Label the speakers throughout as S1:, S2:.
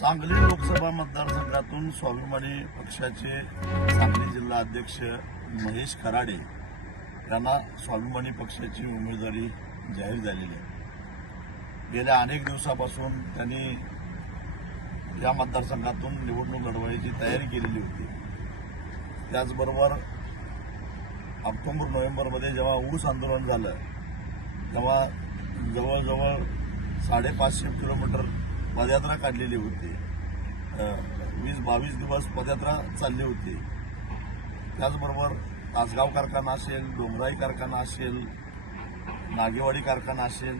S1: सांगली लोकसभा मतदारसंघातून स्वाभिमानी पक्षाचे सांगली जिल्हा अध्यक्ष महेश कराडे यांना स्वाभिमानी पक्षाची उमेदवारी जाहीर झालेली आहे. गेल्या अनेक दिवसापासून त्यांनी या मतदारसंघातून निवडणूक लढवायची तयारी केलेली होती. त्याचबरोबर ऑक्टोबर नोव्हेंबरमध्ये जेव्हा ऊस आंदोलन झालं तेव्हा जवळजवळ साडेपाचशे किलोमीटर पदयात्रा काढलेली होती. वीस बावीस दिवस पदयात्रा चालली होती. त्याचबरोबर तासगाव कारखाना असेल डोंगराई कारखाना असेल नागेवाडी कारखाना असेल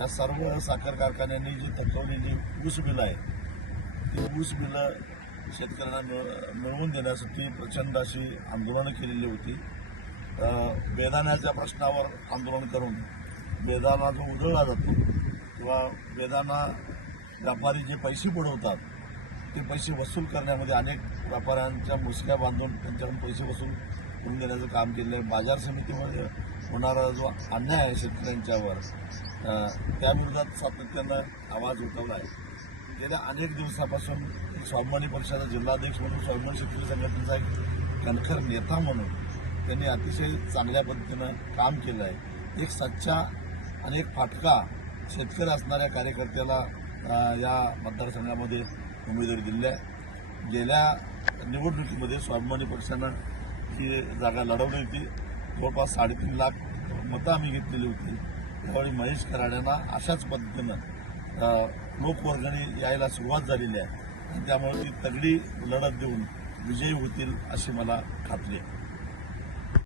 S1: या सर्व साखर कारखान्यांनी जी थकवलेली ऊस बिलं आहे ती ऊस बिलं शेतकऱ्यांना मिळ- मिळवून देण्यासाठी प्रचंड अशी आंदोलनं केलेली होती. बेदाण्याच्या प्रश्नावर आंदोलन करून बेदाना जो उधळला जातो किंवा बेदाना व्यापारी जे पैसे बुडवतात ते पैसे वसूल करण्यामध्ये अनेक व्यापाऱ्यांच्या मुसक्या बांधून त्यांच्याकडून पैसे वसूल करून देण्याचं काम केलं आहे. बाजार समितीमध्ये होणारा जो अन्याय आहे शेतकऱ्यांच्यावर त्याविरोधात सातत्यानं आवाज उठवला आहे. गेल्या अनेक दिवसापासून स्वाभिमानी पक्षाचा जिल्हाध्यक्ष म्हणून स्वाभिमानी शेतकरी संघटनेचा एक कणखर नेता म्हणून त्यांनी अतिशय चांगल्या पद्धतीनं काम केलं आहे. एक सच्चा आणि एक फाटका शेतकरी असणाऱ्या कार्यकर्त्याला या मतदारसंघामध्ये उमेदवारी दिली आहे. गेल्या निवडणुकीमध्ये स्वाभिमानी पक्षानं ही जागा लढवली होती. जवळपास साडेतीन लाख मतं आम्ही घेतलेली होती. त्यावेळी महेश कराड्यांना अशाच पद्धतीनं लोकवर्गणी यायला सुरुवात झालेली आहे. त्यामुळे ती तगडी लढत देऊन विजयी होतील अशी मला खात्री आहे.